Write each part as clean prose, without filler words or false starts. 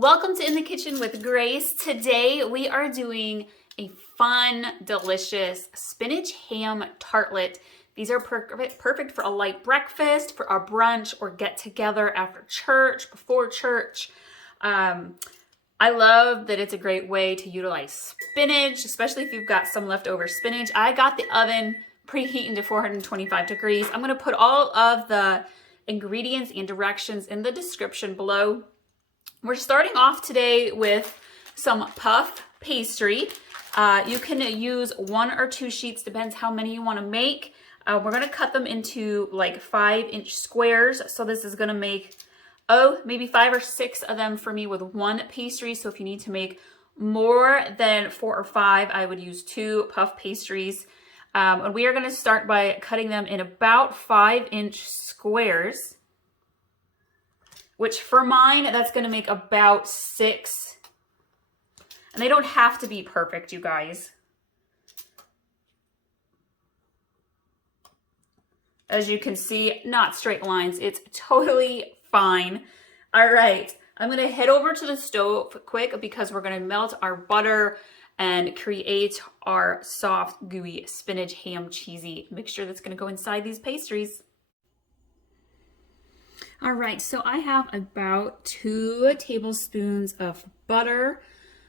Welcome to In the Kitchen with Grace. Today we are doing a fun, delicious spinach ham tartlet. These are perfect for a light breakfast, for a brunch, or get together after church, before church. I love that it's a great way to utilize spinach, especially if you've got some leftover spinach. I got the oven preheating to 425 degrees. I'm going to put all of the ingredients and directions in the description below. We're starting off today with some puff pastry. You can use 1 or 2 sheets, depends how many you want to make. We're going to cut them into like 5-inch squares. So this is going to make, maybe 5 or 6 of them for me with 1 pastry. So if you need to make more than 4 or 5, I would use 2 puff pastries. And we are going to start by cutting them in about 5-inch squares, which for mine, that's going to make about 6. And they don't have to be perfect, you guys. As you can see, not straight lines. It's totally fine. All right, I'm going to head over to the stove quick because we're going to melt our butter and create our soft, gooey spinach ham cheesy mixture that's going to go inside these pastries. All right, so I have about 2 tablespoons of butter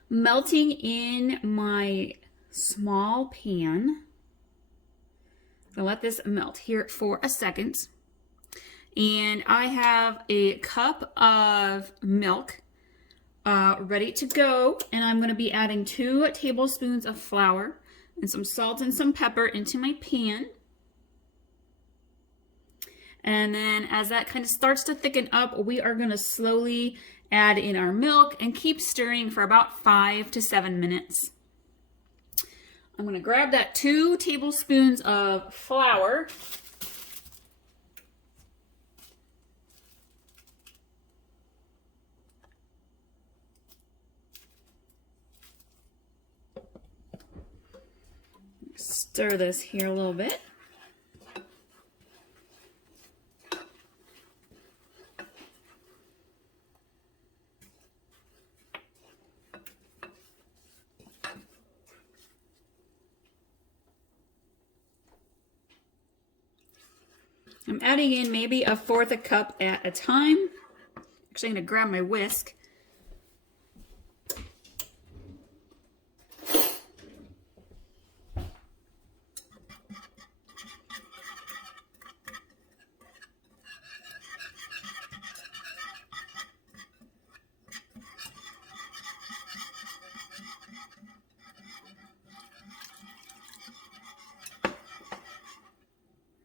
melting in my small pan. I'll let this melt here for a second. And I have a cup of milk ready to go. And I'm going to be adding 2 tablespoons of flour and some salt and some pepper into my pan. And then as that kind of starts to thicken up, we are going to slowly add in our milk and keep stirring for about 5 to 7 minutes. I'm going to grab that 2 tablespoons of flour. Stir this here a little bit. I'm adding in maybe 1/4 cup at a time. Actually, I'm going to grab my whisk.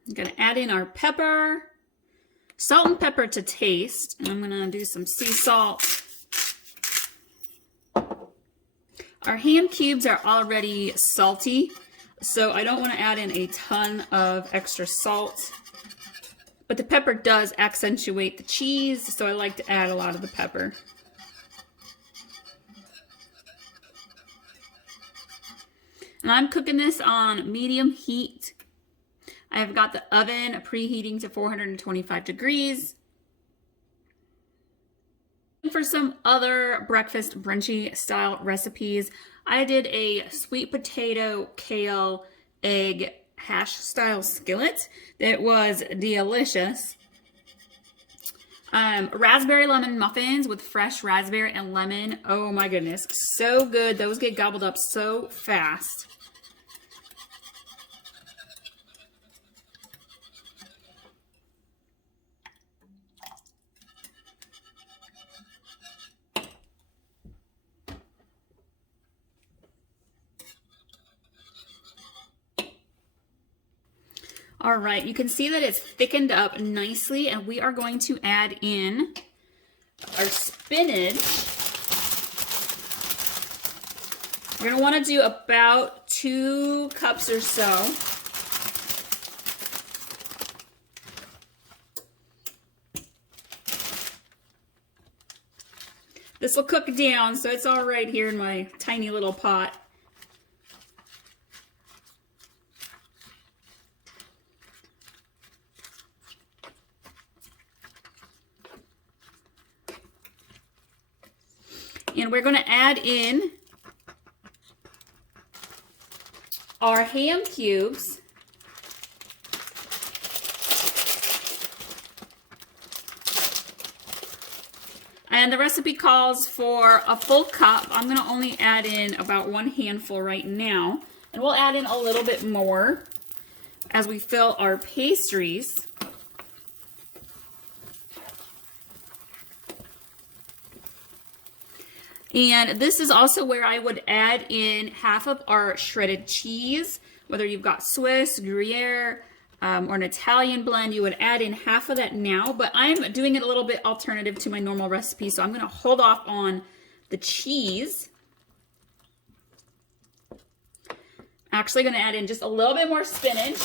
I'm going to add in our pepper, salt and pepper to taste, and I'm going to do some sea salt. Our ham cubes are already salty, so I don't want to add in a ton of extra salt. But the pepper does accentuate the cheese, so I like to add a lot of the pepper. And I'm cooking this on medium heat. I've got the oven preheating to 425 degrees. For some other breakfast brunchy style recipes, I did a sweet potato, kale, egg hash style skillet that was delicious. Raspberry lemon muffins with fresh raspberry and lemon. Oh my goodness, so good. Those get gobbled up so fast. All right, you can see that it's thickened up nicely, and we are going to add in our spinach. We're going to want to do about 2 cups or so. This will cook down, so it's all right here in my tiny little pot. And we're going to add in our ham cubes. And the recipe calls for a full cup. I'm going to only add in about 1 handful right now. And we'll add in a little bit more as we fill our pastries. And this is also where I would add in half of our shredded cheese. Whether you've got Swiss, gruyere, or an Italian blend, you would add in half of that now. But I'm doing it a little bit alternative to my normal recipe, so I'm going to hold off on the cheese. Actually going to add in just a little bit more spinach.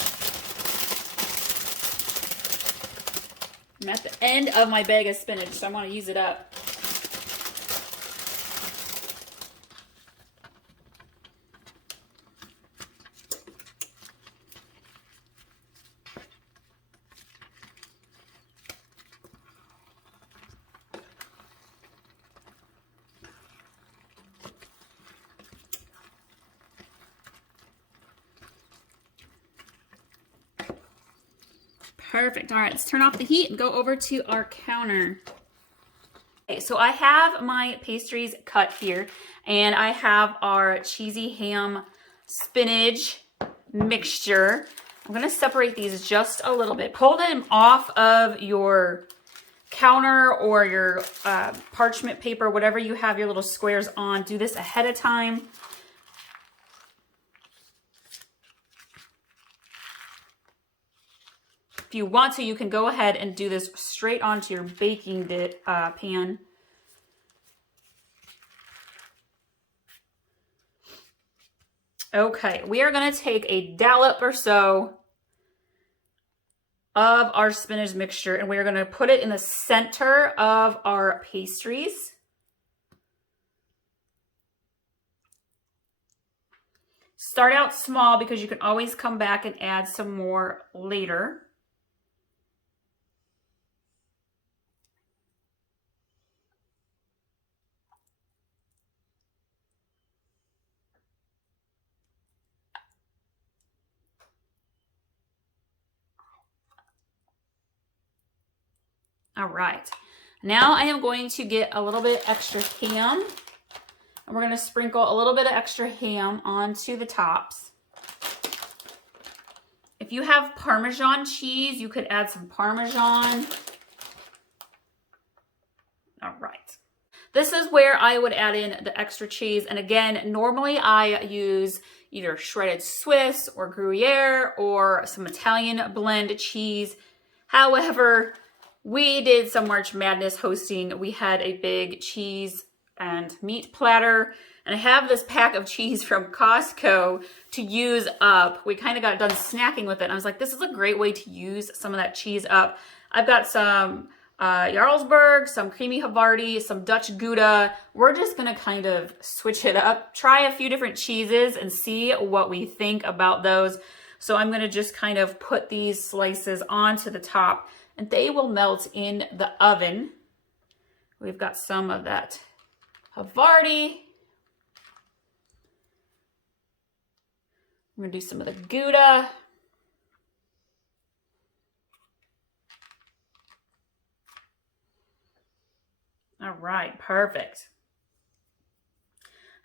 I'm at the end of my bag of spinach, so I want to use it up. Perfect. All right, let's turn off the heat and go over to our counter. Okay, so I have my pastries cut here, and I have our cheesy ham spinach mixture. I'm going to separate these just a little bit. Pull them off of your counter or your parchment paper, whatever you have your little squares on. Do this ahead of time. If you want to, you can go ahead and do this straight onto your baking pan. Okay, we are going to take a dollop or so of our spinach mixture, and we are going to put it in the center of our pastries. Start out small because you can always come back and add some more later. All right, now I am going to get a little bit extra ham, and we're going to sprinkle a little bit of extra ham onto the tops. If you have Parmesan cheese, you could add some Parmesan. All right. This is where I would add in the extra cheese. And again, normally I use either shredded Swiss or Gruyere or some Italian blend cheese. However, we did some March Madness hosting. We had a big cheese and meat platter. And I have this pack of cheese from Costco to use up. We kind of got done snacking with it. And I was like, this is a great way to use some of that cheese up. I've got some jarlsburg, some creamy Havarti, some Dutch Gouda. We're just gonna kind of switch it up, try a few different cheeses and see what we think about those. So I'm gonna just kind of put these slices onto the top and they will melt in the oven. We've got some of that Havarti. I'm gonna do some of the Gouda. All right, perfect.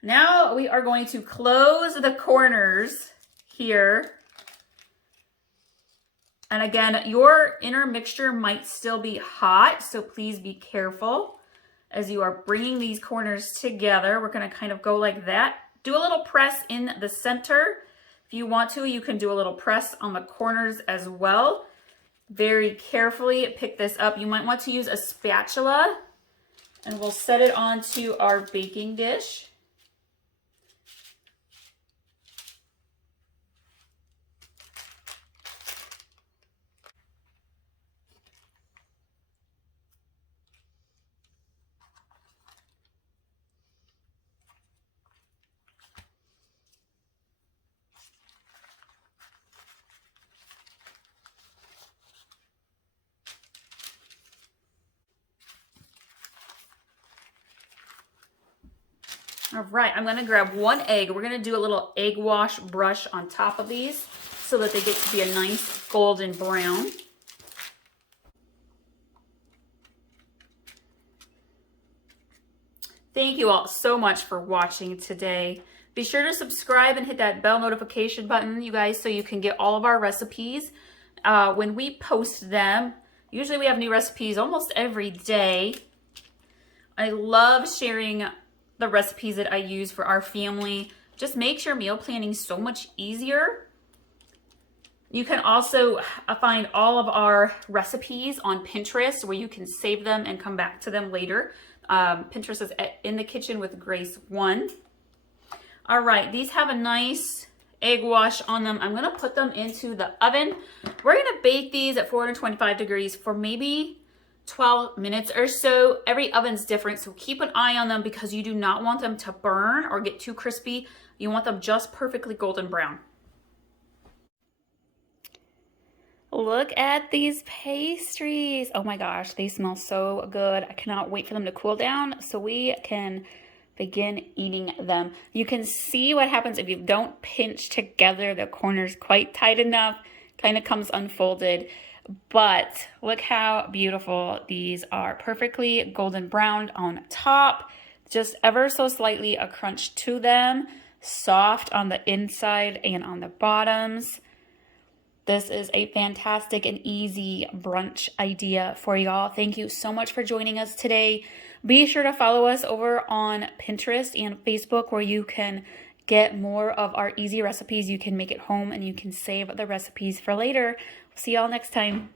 Now we are going to close the corners here. And again, your inner mixture might still be hot, so please be careful as you are bringing these corners together. We're gonna kind of go like that. Do a little press in the center. If you want to, you can do a little press on the corners as well. Very carefully pick this up. You might want to use a spatula. And we'll set it onto our baking dish. All right, I'm gonna grab 1 egg. We're gonna do a little egg wash brush on top of these so that they get to be a nice golden brown. Thank you all so much for watching today. Be sure to subscribe and hit that bell notification button, you guys, so you can get all of our recipes when we post them. Usually we have new recipes almost every day. I love sharing the recipes that I use for our family. Just makes your meal planning so much easier. You can also find all of our recipes on Pinterest where you can save them and come back to them later. Pinterest is In the Kitchen with Grace 1. All right, these have a nice egg wash on them. I'm gonna put them into the oven. We're gonna bake these at 425 degrees for maybe 12 minutes or so. Every oven's different, so keep an eye on them because you do not want them to burn or get too crispy. You want them just perfectly golden brown. Look at these pastries. Oh my gosh, they smell so good. I cannot wait for them to cool down so we can begin eating them. You can see what happens if you don't pinch together the corners quite tight enough. Kind of comes unfolded. But look how beautiful these are. Perfectly golden brown on top. Just ever so slightly a crunch to them. Soft on the inside and on the bottoms. This is a fantastic and easy brunch idea for y'all. Thank you so much for joining us today. Be sure to follow us over on Pinterest and Facebook where you can get more of our easy recipes. You can make at home and you can save the recipes for later. See y'all next time.